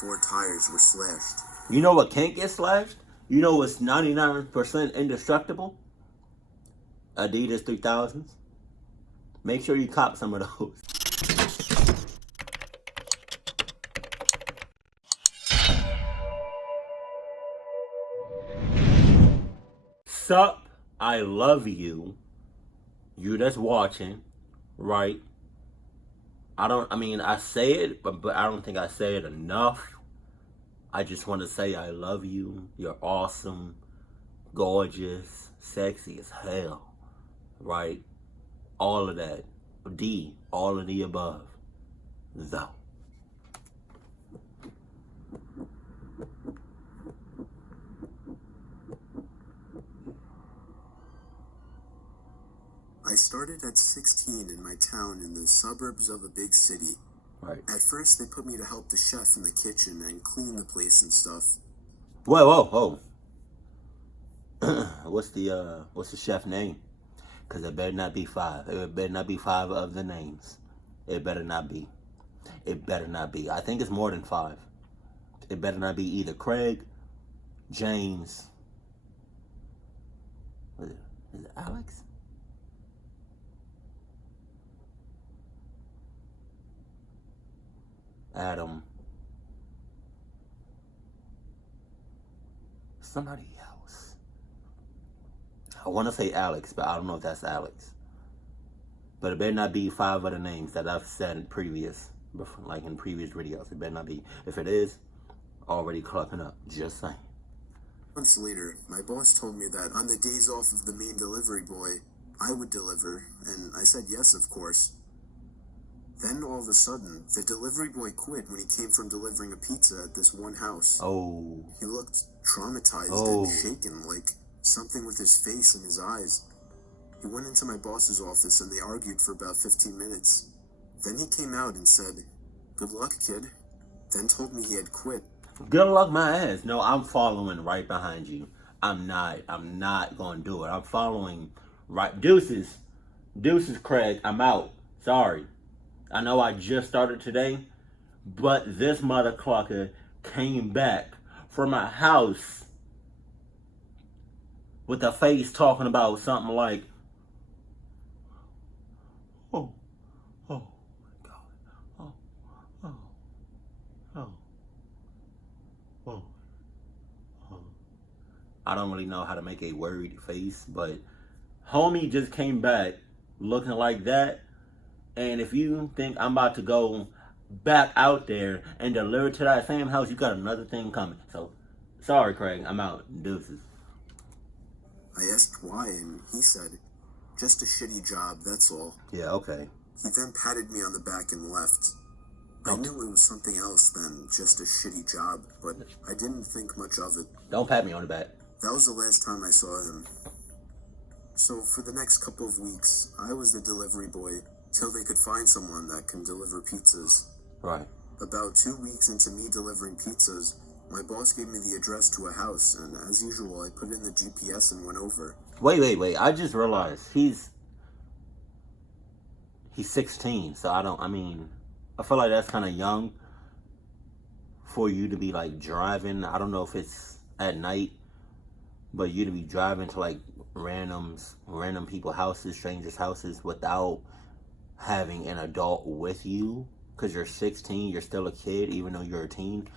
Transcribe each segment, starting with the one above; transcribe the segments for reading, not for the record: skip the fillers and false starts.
4 tires were slashed. You know what can't get slashed? You know what's 99% indestructible? Adidas 3000s. Make sure you cop some of those. Sup, I love you. You that's watching, right? I say it, but I don't think I say it enough. I just want to say I love you. You're awesome, gorgeous, sexy as hell, right? All of that. All of the above. Though. I started at 16 in my town in the suburbs of a big city. Right. At first, they put me to help the chef in the kitchen and clean the place and stuff. Whoa. What's the chef name? Because it better not be 5. It better not be 5 of the names. It better not be. It better not be. I think it's more than 5. It better not be either Craig, James. Is it Alex? Adam. Somebody else. I want to say Alex, but I don't know if that's Alex. But it better not be 5 other names that I've said in previous videos. It better not be. If it is, already clucking up. Just saying. Months later, my boss told me that on the days off of the main delivery boy, I would deliver, and I said yes, of course. Then all of a sudden, the delivery boy quit when he came from delivering a pizza at this one house. Oh. He looked traumatized and shaken, like something with his face and his eyes. He went into my boss's office and they argued for about 15 minutes. Then he came out and said, "Good luck, kid." Then told me he had quit. Good luck my ass. No, I'm following right behind you. I'm not going to do it. I'm following right. Deuces, Craig. I'm out. Sorry. I know I just started today, but this mother clucker came back from my house with a face talking about something like, oh my God, oh. I don't really know how to make a worried face, but homie just came back looking like that. And if you think I'm about to go back out there and deliver to that same house, you got another thing coming. So, sorry, Craig. I'm out. Deuces. I asked why, and he said, "Just a shitty job, that's all." Yeah, okay. He then patted me on the back and left. I knew it was something else than just a shitty job, but I didn't think much of it. Don't pat me on the back. That was the last time I saw him. So for the next couple of weeks, I was the delivery boy till they could find someone that can deliver pizzas. Right. About 2 weeks into me delivering pizzas, my boss gave me the address to a house, and as usual, I put in the GPS and went over. Wait. I just realized he's 16, so I feel like that's kind of young for you to be like driving. I don't know if it's at night, but you to be driving to like random people's houses, strangers' houses without having an adult with you, because you're 16, you're still a kid even though you're a teen.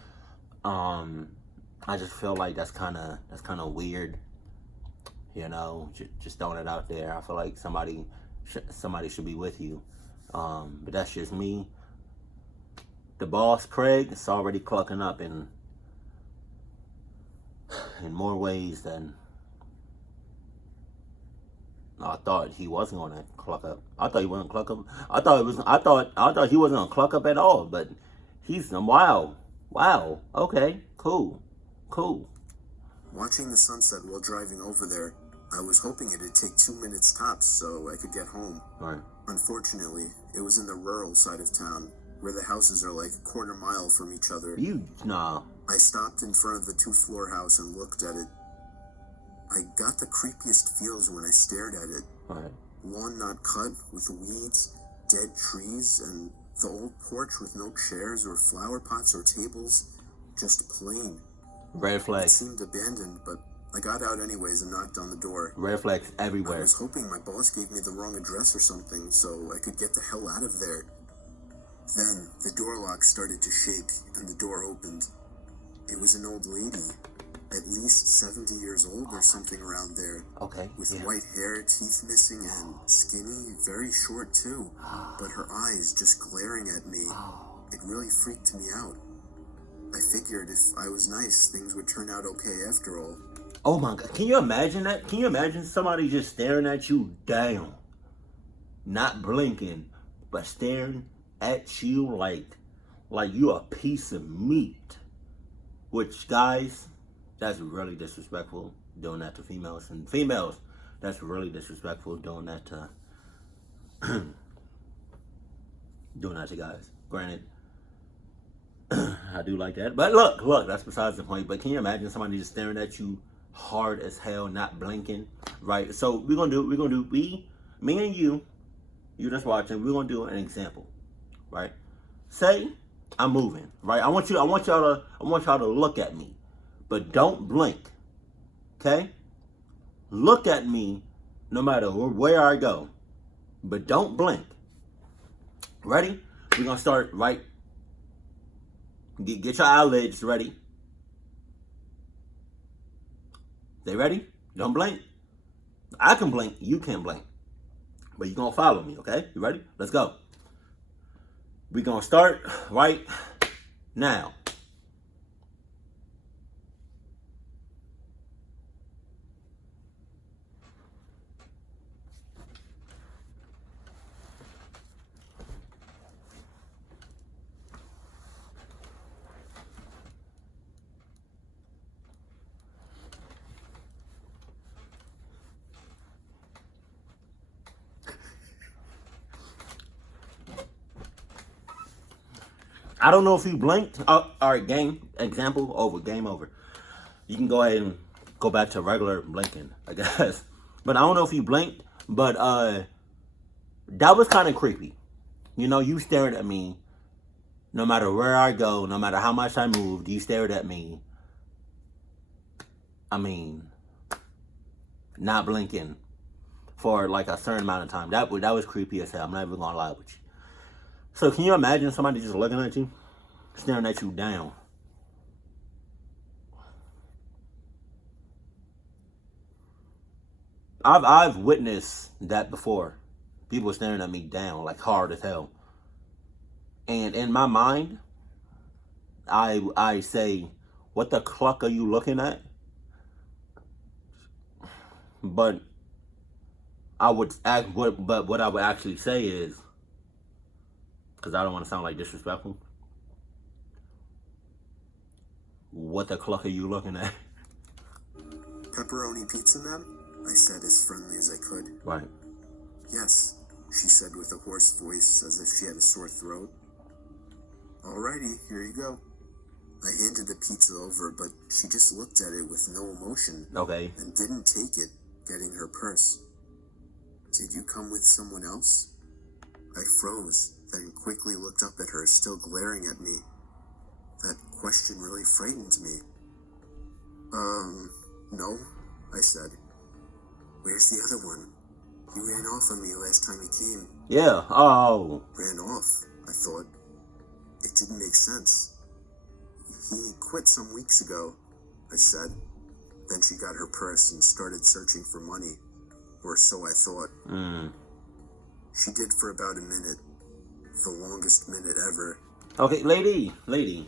I just feel like that's kind of weird, you know. Just throwing it out there. I feel like somebody should be with you, but that's just me. The boss, Craig, is already clucking up in more ways than I thought he wasn't gonna cluck up. I thought he wasn't cluck up. I thought he wasn't gonna cluck up at all. But he's wow. Okay, cool. Watching the sunset while driving over there, I was hoping it'd take 2 minutes tops so I could get home. Right. Unfortunately, it was in the rural side of town, where the houses are like a quarter mile from each other. I stopped in front of the 2-floor house and looked at it. I got the creepiest feels when I stared at it. Right. Lawn not cut, with weeds, dead trees, and the old porch with no chairs or flower pots or tables. just plain. Red It flags. seemed abandoned, but I got out anyways and knocked on the door. Red flags I everywhere. was hoping my boss gave me the wrong address or something so I could get the hell out of there. Then, the door lock started to shake and the door opened. It was an old lady, at least 70 years old or something around there. Okay. With Yeah. white hair, teeth missing, and skinny, very short too. But her eyes just glaring at me. It really freaked me out. I figured if I was nice, things would turn out okay after all. Oh my God. Can you imagine that? Can you imagine somebody just staring at you down? Not blinking, but staring at you like you a piece of meat. Which, guys, that's really disrespectful, doing that to females. And females, that's really disrespectful, doing that to doing that to guys. Granted, I do like that. But look, that's besides the point. But can you imagine somebody just staring at you hard as hell, not blinking? Right? So me and you that's watching, we're gonna do an example. Right? Say I'm moving, right? I want y'all to look at me. But don't blink. Okay? Look at me no matter where I go. But don't blink. Ready? We're gonna start right. Get your eyelids ready. They ready? Don't blink. I can blink, you can't blink. But you're gonna follow me, okay? You ready? Let's go. We're gonna start right now. I don't know if you blinked. All right, game over. You can go ahead and go back to regular blinking, I guess. But I don't know if you blinked. But that was kind of creepy. You know, you stared at me. No matter where I go, no matter how much I moved, you stared at me. I mean, not blinking for like a certain amount of time. That was creepy as hell. I'm not even gonna lie with you. So can you imagine somebody just looking at you, staring at you down? I've witnessed that before. People staring at me down, like hard as hell. And in my mind, I say, what the cluck are you looking at? But what I would actually say is, because I don't want to sound like disrespectful, what the cluck are you looking at? Pepperoni pizza, ma'am? I said as friendly as I could. Right. Yes, she said with a hoarse voice as if she had a sore throat. Alrighty, here you go. I handed the pizza over, but she just looked at it with no emotion. Okay. And didn't take it, getting her purse. Did you come with someone else? I froze, then quickly looked up at her, still glaring at me. That question really frightened me. No, I said. Where's the other one? He ran off on me last time he came. Yeah, oh. Ran off, I thought. It didn't make sense. He quit some weeks ago, I said. Then she got her purse and started searching for money. Or so I thought. She did for about a minute. The longest minute ever. Okay, lady,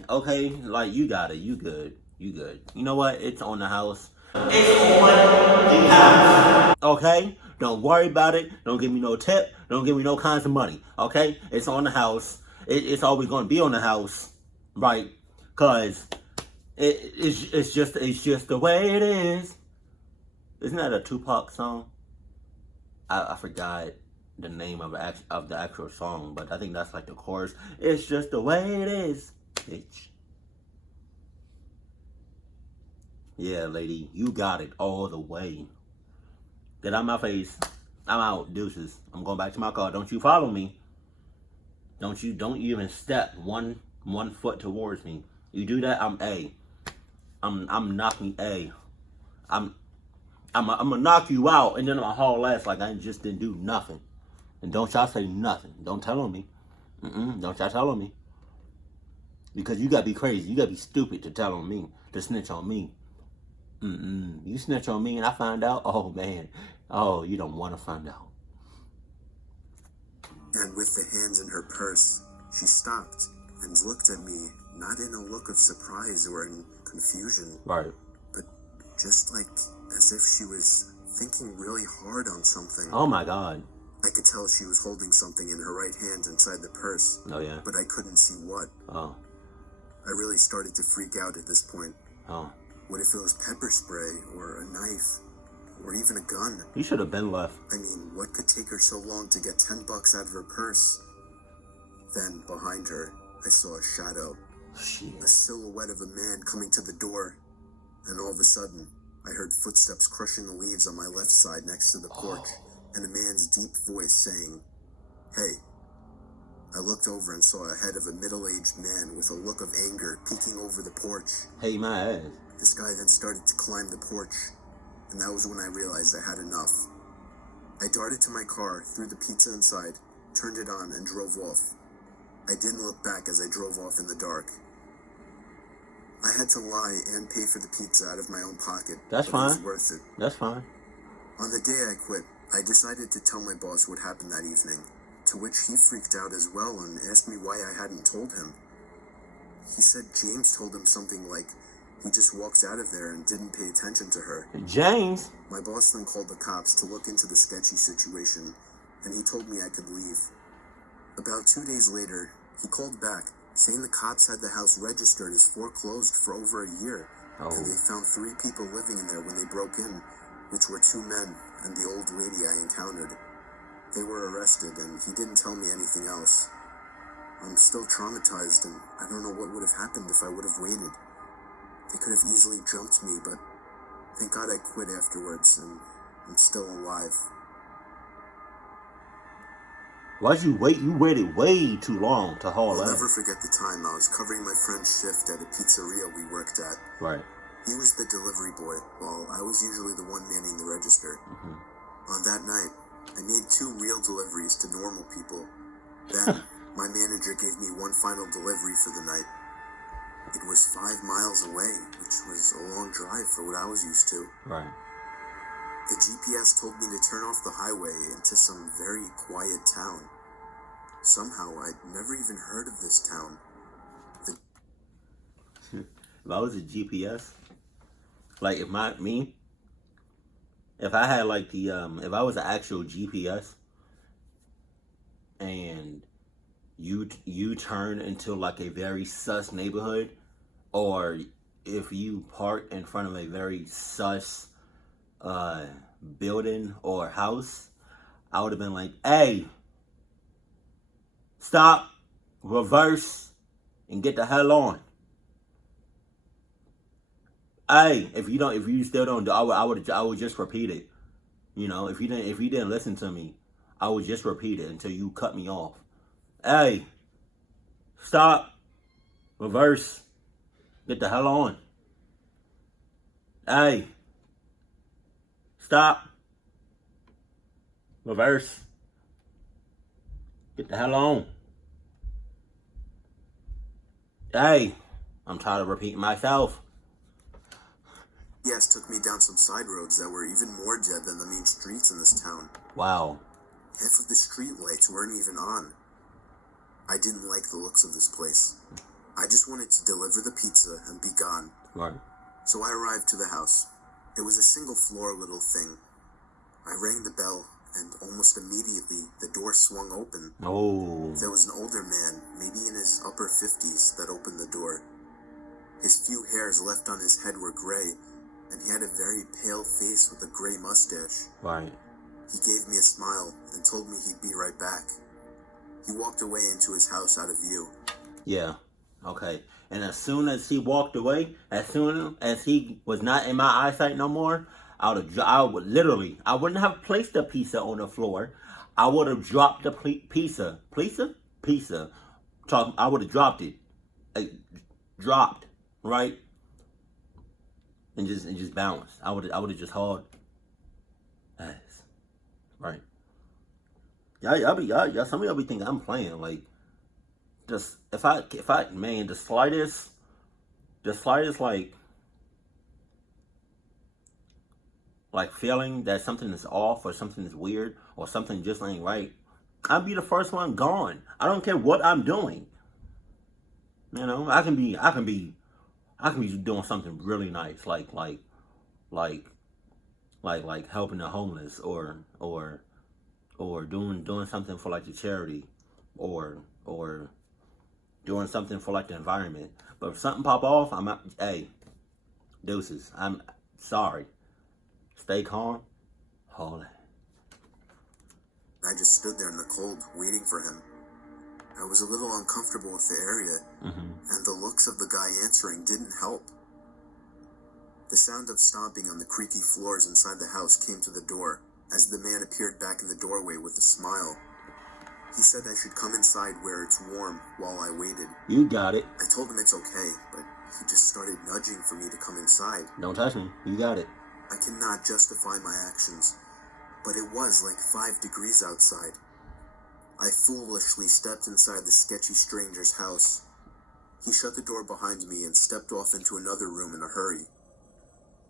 okay, like, you got it, you good. You know what, it's on the house. It's on the house. Okay, don't worry about it, don't give me no tip, don't give me no kinds of money, okay? It's on the house, it's always going to be on the house, right? Because it's just the way it is. Isn't that a Tupac song? I forgot the name of the actual song, but I think that's like the chorus. It's just the way it is, bitch. Yeah, lady, you got it all the way. Get out my face. I'm out. Deuces. I'm going back to my car. Don't you follow me. Don't even step one foot towards me. You do that, I'm knocking I'm I'm gonna knock you out, and then my whole ass like I just didn't do nothing. And don't y'all say nothing. Don't tell on me. Don't y'all tell on me. Because you gotta be crazy. You gotta be stupid to tell on me, to snitch on me. You snitch on me and I find out. Oh man. Oh, you don't want to find out. And with the hands in her purse, she stopped and looked at me, not in a look of surprise or in confusion, Right. but just like as if she was thinking really hard on something. Oh my God. I could tell she was holding something in her right hand inside the purse. Oh yeah. But I couldn't see what. Oh. I really started to freak out at this point. Oh. What if it was pepper spray or a knife or even a gun? You should have been left. I mean, what could take her so long to get $10 out of her purse? Then, behind her, I saw a shadow. Shit. A silhouette of a man coming to the door. And all of a sudden, I heard footsteps crushing the leaves on my left side next to the porch, and a man's deep voice saying, "Hey." I looked over and saw a head of a middle-aged man with a look of anger peeking over the porch. Hey, my ass. This guy then started to climb the porch, and that was when I realized I had enough. I darted to my car, threw the pizza inside, turned it on, and drove off. I didn't look back as I drove off in the dark. I had to lie and pay for the pizza out of my own pocket. That's but fine. It was worth it. That's fine. On the day I quit, I decided to tell my boss what happened that evening, to which he freaked out as well and asked me why I hadn't told him. He said James told him something like he just walked out of there and didn't pay attention to her. James? My boss then called the cops to look into the sketchy situation, and he told me I could leave. About 2 days later, he called back, saying the cops had the house registered as foreclosed for over a year, and they found 3 people living in there when they broke in, which were 2 men and the old lady I encountered. They were arrested, and he didn't tell me anything else. I'm still traumatized, and I don't know what would have happened if I would have waited. They could have easily jumped me, but thank God I quit afterwards, and I'm still alive. Why'd you wait? You waited way too long to haul I'll that. never forget the time I was covering my friend's shift at a pizzeria we worked at. Right. He was the delivery boy, while I was usually the one manning the register. On that night, I made 2 real deliveries to normal people. Then, my manager gave me one final delivery for the night. It was 5 miles away, which was a long drive for what I was used to. Right. The GPS told me to turn off the highway into some very quiet town. Somehow, I'd never even heard of this town. If I was a GPS, like if I had like the if I was an actual GPS and you turn into like a very sus neighborhood, or if you park in front of a very sus building or house, I would have been like, "Hey, stop, reverse, and get the hell on." Hey, if you still don't do, I would just repeat it. You know, if you didn't listen to me, I would just repeat it until you cut me off. Hey, stop, reverse, get the hell on. Hey, stop, reverse, get the hell on. Hey, I'm tired of repeating myself. GPS took me down some side roads that were even more dead than the main streets in this town. Wow. Half of the street lights weren't even on. I didn't like the looks of this place. I just wanted to deliver the pizza and be gone. Right. So I arrived to the house. It was a single floor little thing. I rang the bell, and almost immediately the door swung open. Oh. There was an older man, maybe in his upper 50s, that opened the door. His few hairs left on his head were gray, and he had a very pale face with a gray mustache. Right. He gave me a smile and told me he'd be right back. He walked away into his house out of view. Yeah. Okay. And as soon as he walked away, as soon as he was not in my eyesight no more, I wouldn't have placed the pizza on the floor. I would have dropped the pizza. I would have dropped it. Dropped right? And just balance. I would have just hauled ass, right? Y'all, some of y'all be thinking I'm playing. Like, just if I man, the slightest like feeling that something is off or something is weird or something just ain't right, I'll be the first one gone. I don't care what I'm doing. You know, I can be doing something really nice, like like helping the homeless or doing something for like the charity or doing something for like the environment. But if something pop off, I'm out. Hey, deuces. I'm sorry. Stay calm. Hold it. I just stood there in the cold, waiting for him. I was a little uncomfortable with the area, and the looks of the guy answering didn't help. The sound of stomping on the creaky floors inside the house came to the door, as the man appeared back in the doorway with a smile. He said I should come inside where it's warm while I waited. You got it. I told him it's okay, but he just started nudging for me to come inside. Don't touch me. You got it. I cannot justify my actions, but it was like 5 degrees outside. I foolishly stepped inside the sketchy stranger's house. He shut the door behind me and stepped off into another room in a hurry.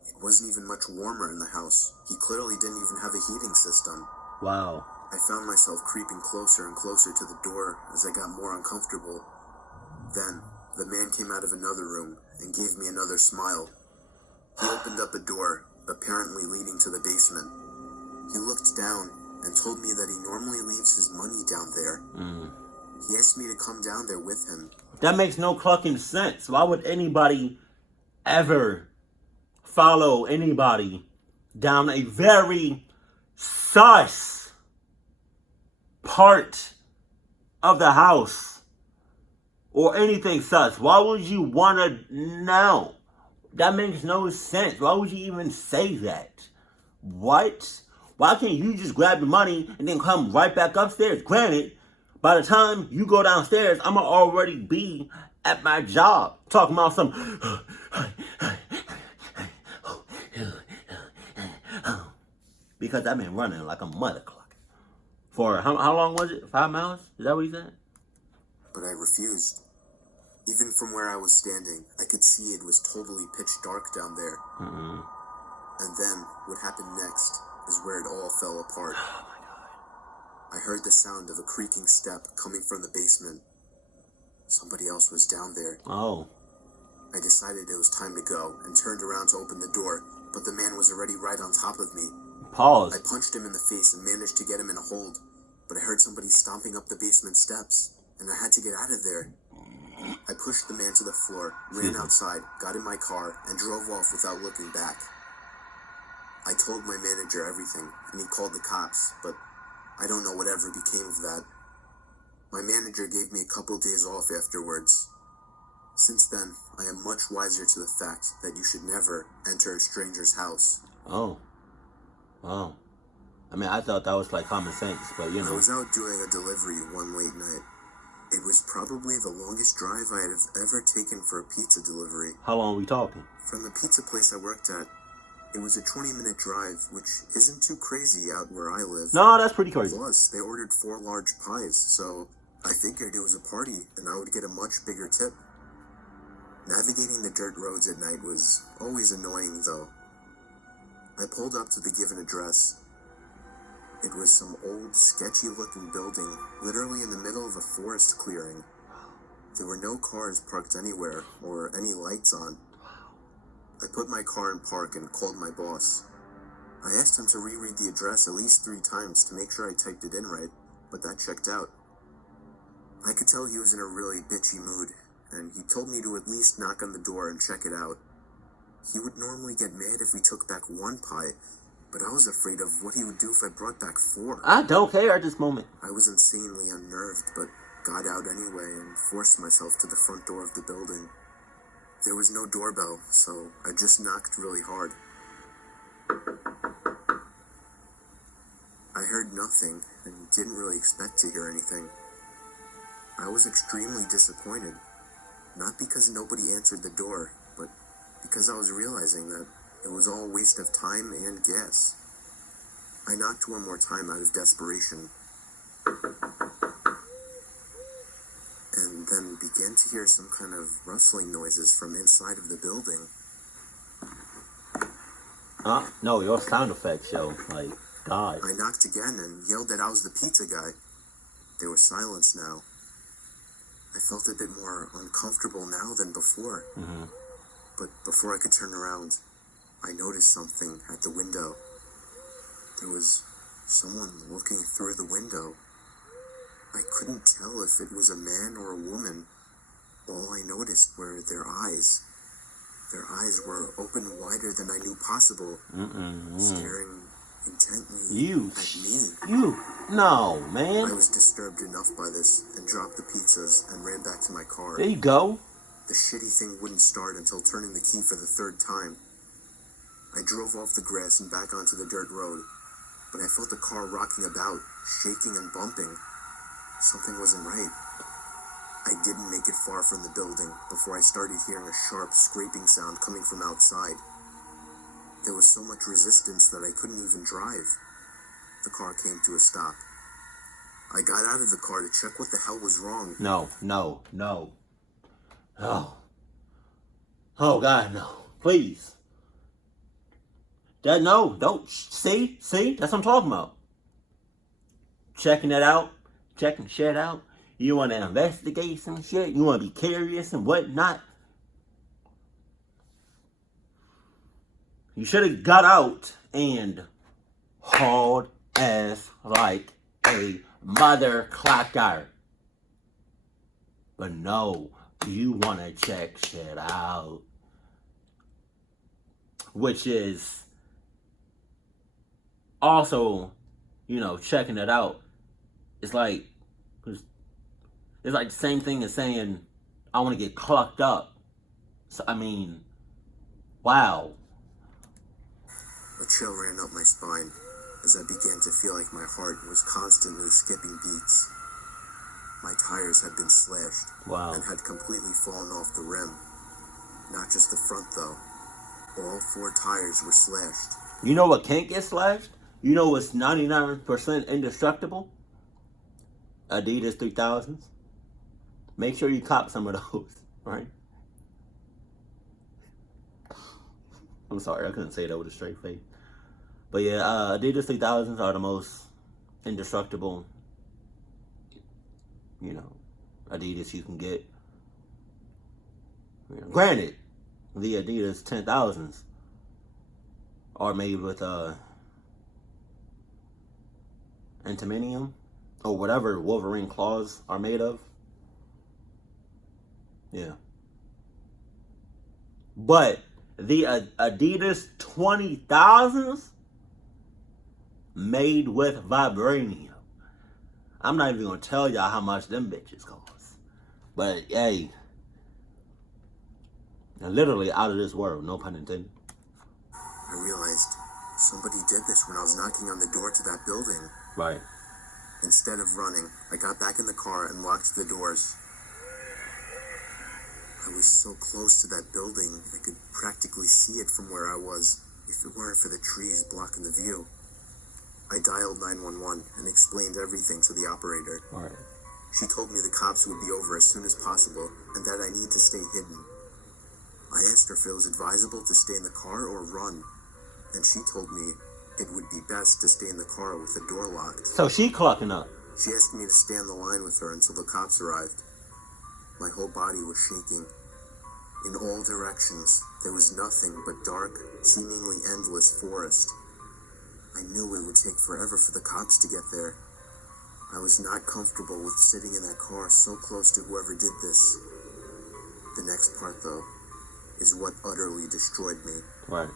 It wasn't even much warmer in the house. He clearly didn't even have a heating system. Wow. I found myself creeping closer and closer to the door as I got more uncomfortable. Then, the man came out of another room and gave me another smile. He opened up a door, apparently leading to the basement. He looked down and told me that he normally leaves his money down there. He asked me to come down there with him. That makes no clucking sense. Why would anybody ever follow anybody down a very sus part of the house or anything sus? Why would you want to know? That makes no sense. Why would you even say that? What? Why can't you just grab the money and then come right back upstairs? Granted, by the time you go downstairs, I'm going to already be at my job talking about some... because I've been running like a mother clock. For how long was it? 5 miles? Is that what he said? But I refused. Even from where I was standing, I could see it was totally pitch dark down there. And then, what happened next is where it all fell apart. Oh my God. I heard the sound of a creaking step coming from the basement. Somebody else was down there. Oh. I decided it was time to go and turned around to open the door, but the man was already right on top of me. Pause. I punched him in the face and managed to get him in a hold, but I heard somebody stomping up the basement steps, and I had to get out of there. I pushed the man to the floor, ran outside, got in my car, and drove off without looking back. I told my manager everything, and he called the cops, but I don't know whatever became of that. My manager gave me a couple days off afterwards. Since then, I am much wiser to the fact that you should never enter a stranger's house. Oh. Wow. I mean, I thought that was like common sense, but you know. I was out doing a delivery one late night. It was probably the longest drive I have ever taken for a pizza delivery. How long are we talking? From the pizza place I worked at, it was a 20-minute drive, which isn't too crazy out where I live. No, that's pretty crazy. Plus, they ordered 4 large pies, so I figured it was a party and I would get a much bigger tip. Navigating the dirt roads at night was always annoying, though. I pulled up to the given address. It was some old, sketchy-looking building, literally in the middle of a forest clearing. There were no cars parked anywhere, or any lights on. I put my car in park and called my boss. I asked him to reread the address at least 3 times to make sure I typed it in right, but that checked out. I could tell he was in a really bitchy mood, and he told me to at least knock on the door and check it out. He would normally get mad if we took back 1 pie, but I was afraid of what he would do if I brought back 4. I don't care at this moment. I was insanely unnerved, but got out anyway and forced myself to the front door of the building. There was no doorbell, so I just knocked really hard. I heard nothing and didn't really expect to hear anything. I was extremely disappointed, not because nobody answered the door, but because I was realizing that it was all a waste of time and gas. I knocked one more time out of desperation, and then began to hear some kind of rustling noises from inside of the building. No, your sound effects, yo. Like, God. I knocked again and yelled that I was the pizza guy. There was silence now. I felt a bit more uncomfortable now than before. Mm-hmm. But before I could turn around, I noticed something at the window. There was someone looking through the window. I couldn't tell if it was a man or a woman. All I noticed were their eyes. Their eyes were open wider than I knew possible, staring intently at me. No, man. I was disturbed enough by this and dropped the pizzas and ran back to my car. There you go. The shitty thing wouldn't start until turning the key for the third time. I drove off the grass and back onto the dirt road, but I felt the car rocking about, shaking and bumping. Something wasn't right. I didn't make it far from the building before I started hearing a sharp scraping sound coming from outside. There was so much resistance that I couldn't even drive. The car came to a stop. I got out of the car to check what the hell was wrong. No. Oh, God, no. Please. Don't. See? That's what I'm talking about. Checking shit out. You want to investigate some shit. You want to be curious and whatnot. You should have got out and hauled ass like a mother clacker. But no, you want to check shit out. Which is also, checking it out. It's like the same thing as saying, I want to get clucked up. So, wow. A chill ran up my spine as I began to feel like my heart was constantly skipping beats. My tires had been slashed and had completely fallen off the rim. Not just the front, though. All 4 tires were slashed. You know what can't get slashed? You know what's 99% indestructible? Adidas 3000s. Make sure you cop some of those, right? I'm sorry, I couldn't say that with a straight face. But yeah, Adidas 3000s are the most indestructible, Adidas you can get. Granted, the Adidas 10,000s are made with antimonium or whatever Wolverine claws are made of. Yeah. But the Adidas 20,000s made with vibranium. I'm not even going to tell y'all how much them bitches cost. But hey, they're literally out of this world, no pun intended. I realized somebody did this when I was knocking on the door to that building. Right. Instead of running, I got back in the car and locked the doors. I was so close to that building, I could practically see it from where I was, if it weren't for the trees blocking the view. I dialed 911 and explained everything to the operator. All right. She told me the cops would be over as soon as possible and that I need to stay hidden. I asked her if it was advisable to stay in the car or run, and she told me it would be best to stay in the car with the door locked. So she clucking up. She asked me to stay on the line with her until the cops arrived. My whole body was shaking. In all directions, there was nothing but dark, seemingly endless forest. I knew it would take forever for the cops to get there. I was not comfortable with sitting in that car so close to whoever did this. The next part, though, is what utterly destroyed me. Right.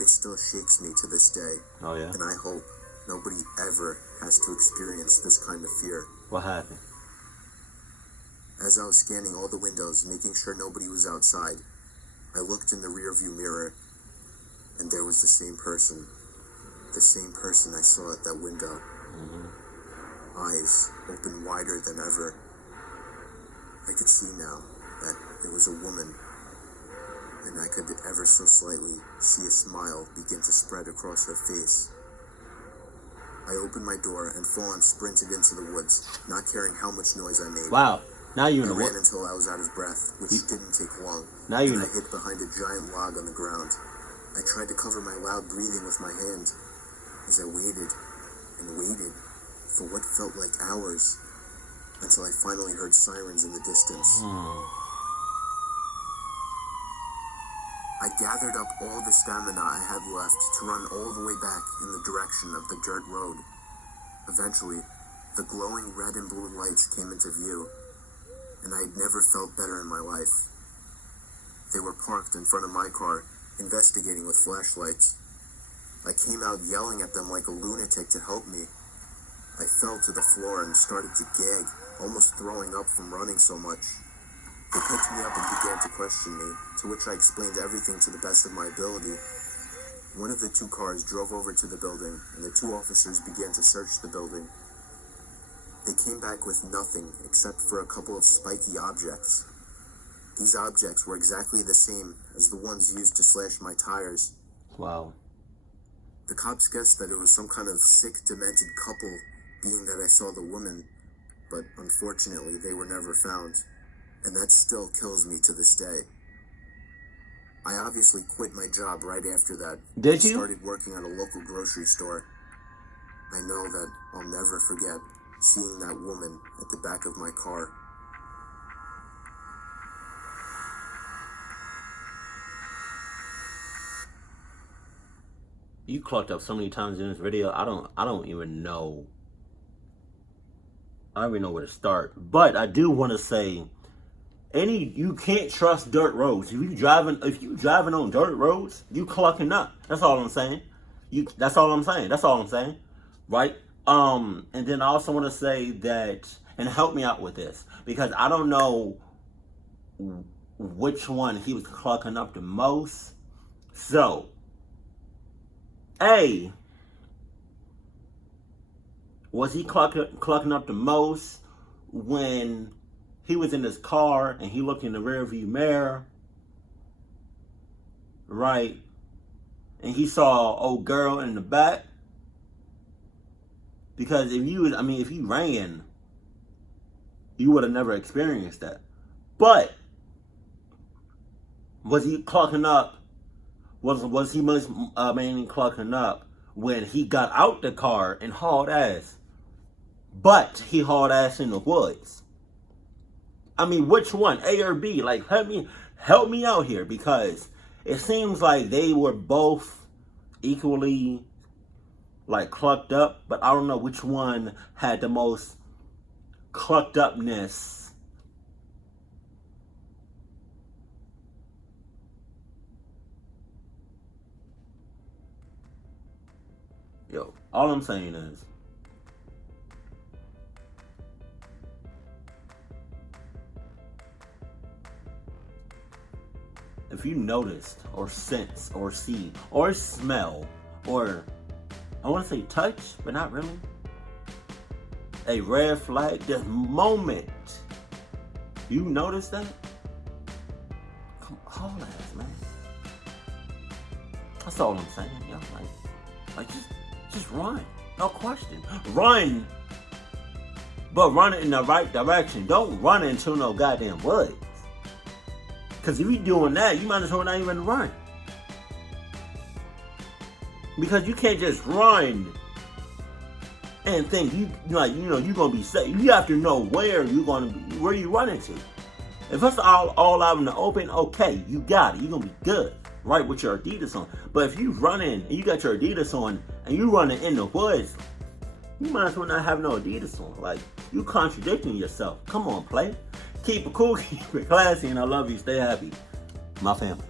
It still shakes me to this day. Oh, yeah? And I hope nobody ever has to experience this kind of fear. What happened? As I was scanning all the windows, making sure nobody was outside, I looked in the rearview mirror, and there was the same person. The same person I saw at that window. Mm-hmm. Eyes open wider than ever. I could see now that it was a woman. and I could ever so slightly see a smile begin to spread across her face. I opened my door and full-on sprinted into the woods, not caring how much noise I made. Wow. Now you're in I the ran woods. until I was out of breath, which didn't take long. Now you're and in I hid behind a giant log on the ground. I tried to cover my loud breathing with my hand as I waited and waited for what felt like hours until I finally heard sirens in the distance. I gathered up all the stamina I had left to run all the way back in the direction of the dirt road. Eventually, the glowing red and blue lights came into view, and I had never felt better in my life. They were parked in front of my car, investigating with flashlights. I came out yelling at them like a lunatic to help me. I fell to the floor and started to gag, almost throwing up from running so much. They picked me up and began to question me, to which I explained everything to the best of my ability. One of the two cars drove over to the building, and the two officers began to search the building. They came back with nothing except for a couple of spiky objects. These objects were exactly the same as the ones used to slash my tires. Wow. The cops guessed that it was some kind of sick, demented couple, being that I saw the woman, but unfortunately they were never found. And that still kills me to this day. I obviously quit my job right after that. Did you? Started working at a local grocery store. I know that I'll never forget seeing that woman at the back of my car. You clucked up so many times in this video. I don't even know. I don't even know where to start. But I do want to say, you can't trust dirt roads. If you driving on dirt roads, you clucking up. That's all I'm saying. That's all I'm saying. Right? And then I also want to say that, and help me out with this, because I don't know which one he was clucking up the most. So, A, was he clucking up the most when he was in his car and he looked in the rearview mirror, right? And he saw an old girl in the back? Because if you ran, you would have never experienced that. But was he clucking up? Was he mainly clucking up when he got out the car and hauled ass? But he hauled ass in the woods. I mean, which one, A or B? Like, help me out here, because it seems like they were both equally like clucked up, but I don't know which one had the most clucked upness. Yo, all I'm saying is, if you noticed or sense or see or smell or, I want to say touch, but not really, a red flag, the moment you notice that, come haul ass, man. That's all I'm saying, yo. Like just run, no question, run, but run it in the right direction. Don't run into no goddamn woods. Because if you're doing that, you might as well not even run. Because you can't just run and think you're gonna be safe. You have to know where you're running to. If it's all out in the open, okay, you got it. You're gonna be good, right, with your Adidas on. But if you running and you got your Adidas on and you running in the woods, you might as well not have no Adidas on. Like, you contradicting yourself. Come on, play. Keep it cool, keep it classy, and I love you. Stay happy. My family.